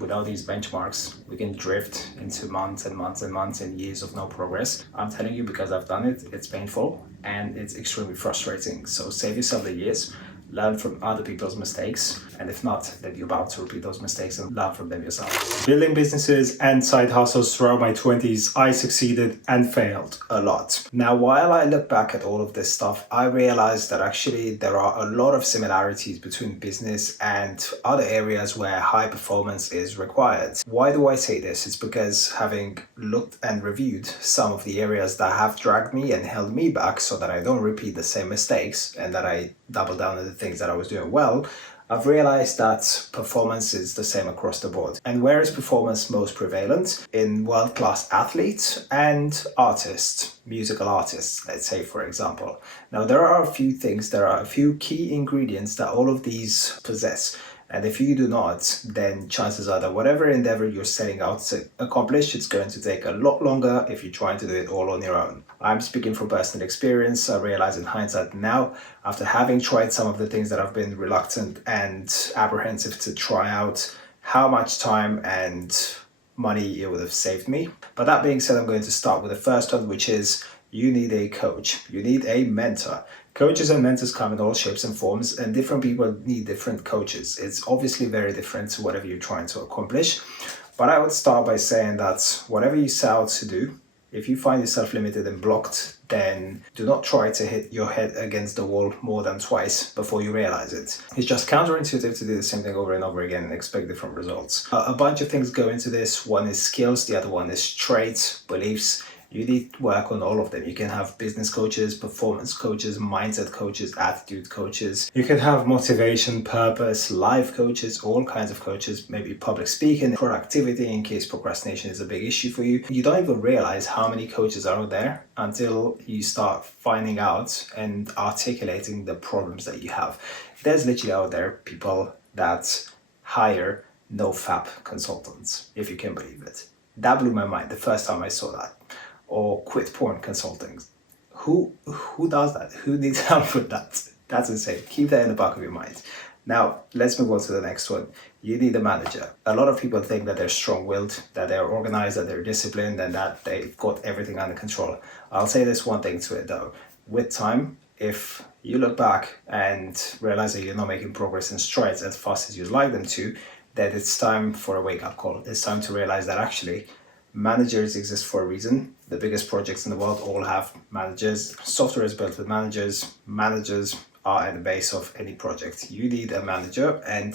without these benchmarks, we can drift into months and months and months and years of no progress. I'm telling you because I've done it, it's painful and it's extremely frustrating. So save yourself the years, learn from other people's mistakes, and if not, then you're about to repeat those mistakes and learn from them yourself. Building businesses and side hustles throughout my 20s, I succeeded and failed a lot. Now, while I look back at all of this stuff, I realized that actually there are a lot of similarities between business and other areas where high performance is required. Why do I say this? It's because having looked and reviewed some of the areas that have dragged me and held me back so that I don't repeat the same mistakes and that I double down on the things that I was doing well, I've realized that performance is the same across the board. And where is performance most prevalent? In world-class athletes and artists, musical artists, let's say, for example. Now, there are a few key ingredients that all of these possess. And if you do not, then chances are that whatever endeavor you're setting out to accomplish, it's going to take a lot longer if you're trying to do it all on your own. I'm speaking from personal experience. I realize in hindsight now, after having tried some of the things that I've been reluctant and apprehensive to try out, how much time and money it would have saved me. But that being said, I'm going to start with the first one, which is you need a coach. You need a mentor. Coaches and mentors come in all shapes and forms, and different people need different coaches. It's obviously very different to whatever you're trying to accomplish. But I would start by saying that whatever you set out to do, if you find yourself limited and blocked, then do not try to hit your head against the wall more than twice before you realize it. It's just counterintuitive to do the same thing over and over again and expect different results. A bunch of things go into this. One is skills, the other one is traits, beliefs. You need to work on all of them. You can have business coaches, performance coaches, mindset coaches, attitude coaches. You can have motivation, purpose, life coaches, all kinds of coaches, maybe public speaking, productivity in case procrastination is a big issue for you. You don't even realize how many coaches are out there until you start finding out and articulating the problems that you have. There's literally out there people that hire no-fap consultants, if you can believe it. That blew my mind the first time I saw that. Or quit porn consulting. Who does that? Who needs help with that? That's insane. Keep that in the back of your mind. Now, let's move on to the next one. You need a manager. A lot of people think that they're strong-willed, that they're organized, that they're disciplined, and that they've got everything under control. I'll say this one thing to it though. With time, if you look back and realize that you're not making progress and strides as fast as you'd like them to, then it's time for a wake-up call. It's time to realize that actually managers exist for a reason. The biggest projects in the world all have managers. Software is built with managers. Managers are at the base of any project. You need a manager, and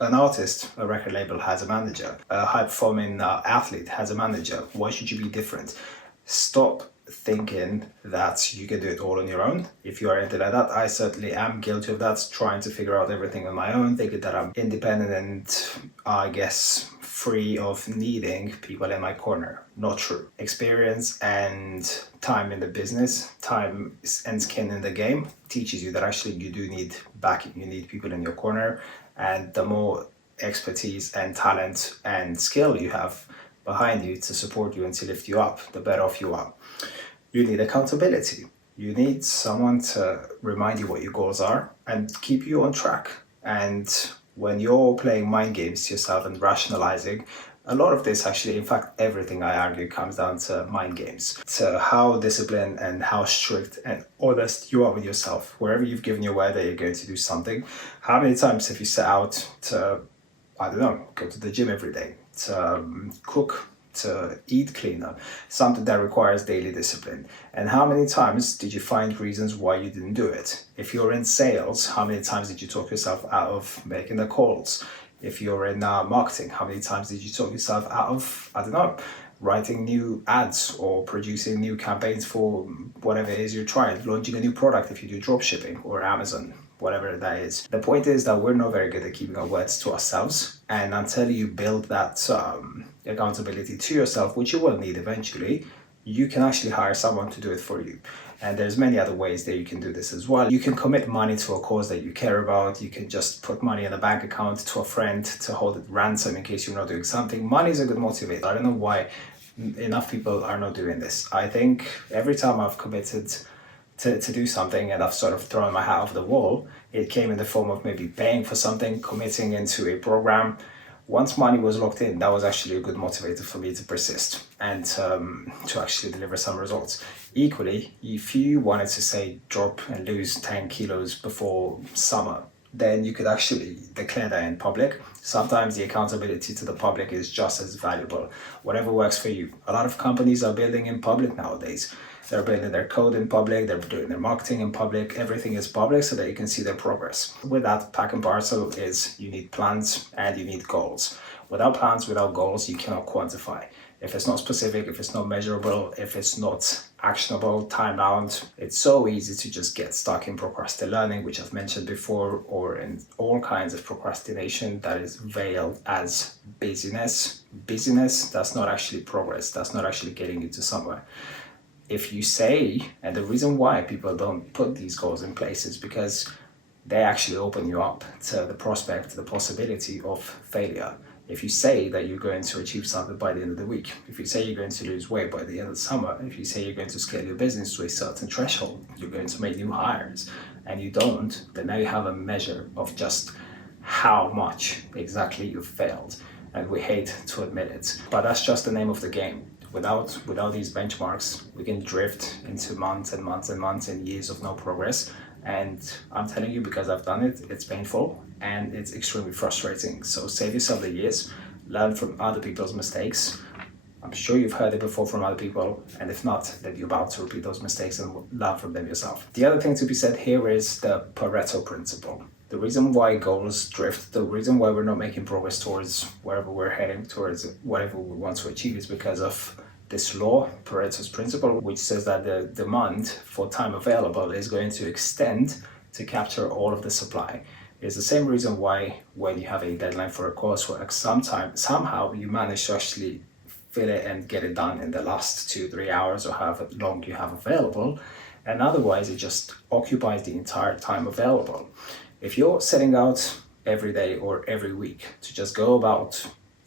an artist, a record label has a manager. A high-performing athlete has a manager. Why should you be different? Stop thinking that you can do it all on your own. If you are into that, I certainly am guilty of that, trying to figure out everything on my own, thinking that I'm independent and I guess free of needing people in my corner. Not true. Experience and time in the business, time and skin in the game teaches you that actually you do need backing. You need people in your corner, and the more expertise and talent and skill you have behind you to support you and to lift you up, the better off you are. You need accountability. You need someone to remind you what your goals are and keep you on track. And when you're playing mind games to yourself and rationalizing, a lot of this actually, in fact, everything I argue comes down to mind games, to how disciplined and how strict and honest you are with yourself. Wherever you've given your word that you're going to do something, how many times have you set out to, I don't know, go to the gym every day, to cook, to eat cleaner, something that requires daily discipline? And how many times did you find reasons why you didn't do it? If you're in sales, how many times did you talk yourself out of making the calls? If you're in marketing, how many times did you talk yourself out of, I don't know, writing new ads or producing new campaigns for whatever it is you're trying, launching a new product if you do drop shipping or Amazon, whatever that is. The point is that we're not very good at keeping our words to ourselves. And until you build that accountability to yourself, which you will need eventually, you can actually hire someone to do it for you. And there's many other ways that you can do this as well. You can commit money to a cause that you care about. You can just put money in a bank account to a friend to hold it ransom in case you're not doing something. Money is a good motivator. I don't know why enough people are not doing this. I think every time I've committed to do something and I've sort of thrown my hat off the wall, it came in the form of maybe paying for something, committing into a program, Once money was locked in, that was actually a good motivator for me to persist and to actually deliver some results. Equally, if you wanted to say drop and lose 10 kilos before summer, then you could actually declare that in public. Sometimes the accountability to the public is just as valuable. Whatever works for you. A lot of companies are building in public nowadays. They're building their code in public, they're doing their marketing in public, everything is public so that you can see their progress. With that, pack and parcel is you need plans and you need goals. Without plans, without goals, you cannot quantify. If it's not specific, if it's not measurable, if it's not actionable, time-bound, it's so easy to just get stuck in procrastinating, which I've mentioned before, or in all kinds of procrastination that is veiled as busyness. Busyness, that's not actually progress. That's not actually getting you to somewhere. If you say, and the reason why people don't put these goals in place is because they actually open you up to the prospect, the possibility of failure. If you say that you're going to achieve something by the end of the week, if you say you're going to lose weight by the end of the summer, if you say you're going to scale your business to a certain threshold, you're going to make new hires, and you don't, then now you have a measure of just how much exactly you've failed. And we hate to admit it, but that's just the name of the game. Without these benchmarks, we can drift into months and months and months and years of no progress. And I'm telling you, because I've done it, it's painful and it's extremely frustrating. So save yourself the years, learn from other people's mistakes. I'm sure you've heard it before from other people, and if not, then you're about to repeat those mistakes and learn from them yourself. The other thing to be said here is the Pareto principle. The reason why goals drift, the reason why we're not making progress towards wherever we're heading, towards whatever we want to achieve, is because of this law, Pareto's principle, which says that the demand for time available is going to extend to capture all of the supply. It's the same reason why when you have a deadline for a coursework, somehow you manage to actually fit it and get it done in the last 2-3 hours or however long you have available, and otherwise it just occupies the entire time available. If you're setting out every day or every week to just go about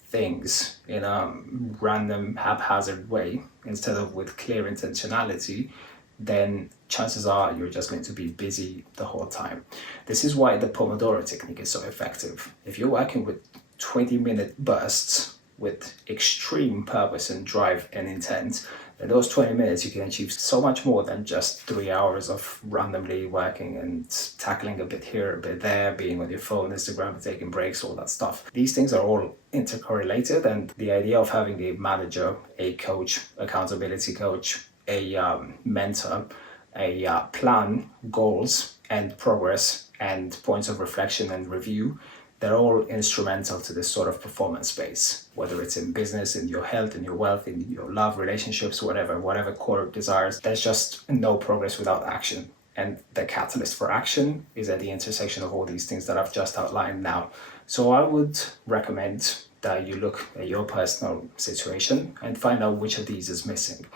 things in a random, haphazard way instead of with clear intentionality, then chances are you're just going to be busy the whole time. This is why the Pomodoro technique is so effective. If you're working with 20-minute bursts with extreme purpose and drive and intent, in those 20 minutes you can achieve so much more than just 3 hours of randomly working and tackling a bit here, a bit there, being on your phone, Instagram, taking breaks, all that stuff. These things are all intercorrelated, and the idea of having a manager, a coach, accountability coach, a mentor, a plan, goals and progress and points of reflection and review, they're all instrumental to this sort of performance space, whether it's in business, in your health, in your wealth, in your love, relationships, whatever core desires. There's just no progress without action. And the catalyst for action is at the intersection of all these things that I've just outlined now. So I would recommend that you look at your personal situation and find out which of these is missing.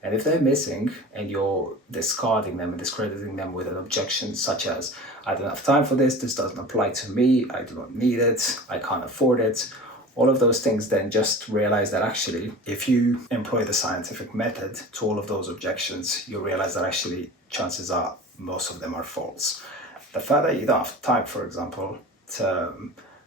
And if they're missing and you're discarding them and discrediting them with an objection such as, I don't have time for this doesn't apply to me, I do not need it, I can't afford it, all of those things, then just realize that actually, if you employ the scientific method to all of those objections, you'll realize that actually chances are most of them are false. The fact that you don't have time, for example, to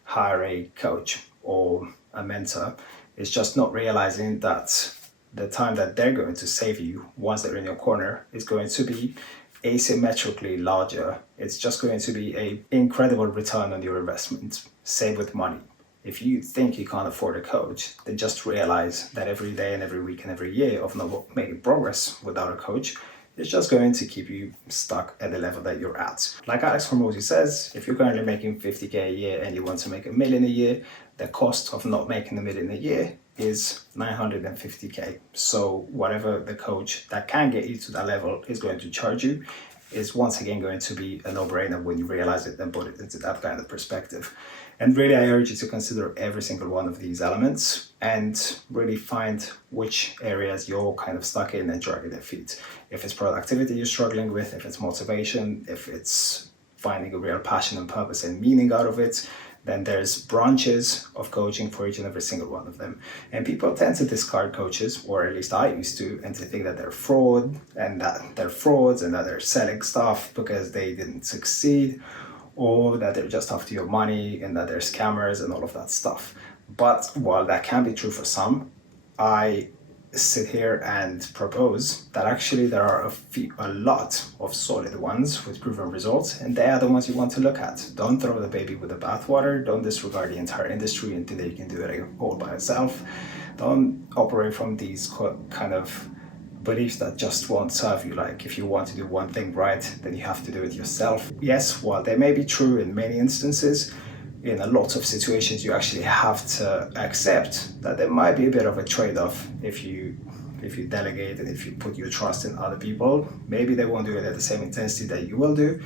hire a coach or a mentor is just not realizing that the time that they're going to save you once they're in your corner is going to be asymmetrically larger. It's just going to be an incredible return on your investment. Same with money. If you think you can't afford a coach, then just realize that every day and every week and every year of not making progress without a coach is just going to keep you stuck at the level that you're at. Like Alex Hormozi says, if you're currently making 50K a year and you want to make $1 million a year, the cost of not making $1 million a year is 950K. So whatever the coach that can get you to that level is going to charge you is once again going to be a no-brainer when you realize it and put it into that kind of perspective. And really, I urge you to consider every single one of these elements and really find which areas you're kind of stuck in and dragging their feet. If it's productivity you're struggling with, if it's motivation, if it's finding a real passion and purpose and meaning out of it, then there's branches of coaching for each and every single one of them. And people tend to discard coaches, or at least I used to, and to think that they're fraud and that they're frauds and that they're selling stuff because they didn't succeed, or that they're just after your money and that they're scammers and all of that stuff. But while that can be true for some, I sit here and propose that actually there are a lot of solid ones with proven results, and they are the ones you want to look at. Don't throw the baby with the bathwater. Don't disregard the entire industry and think that you can do it all by yourself. Don't operate from these kind of beliefs that just won't serve you. Like, if you want to do one thing right, then you have to do it yourself. Yes, while they may be true in many instances, in a lot of situations you actually have to accept that there might be a bit of a trade-off if you delegate and if you put your trust in other people. Maybe they won't do it at the same intensity that you will do,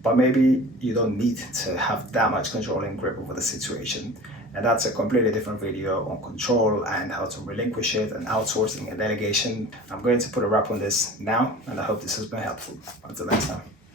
but maybe you don't need to have that much control and grip over the situation. And that's a completely different video on control and how to relinquish it and outsourcing and delegation. I'm going to put a wrap on this now, and I hope this has been helpful. Until next time.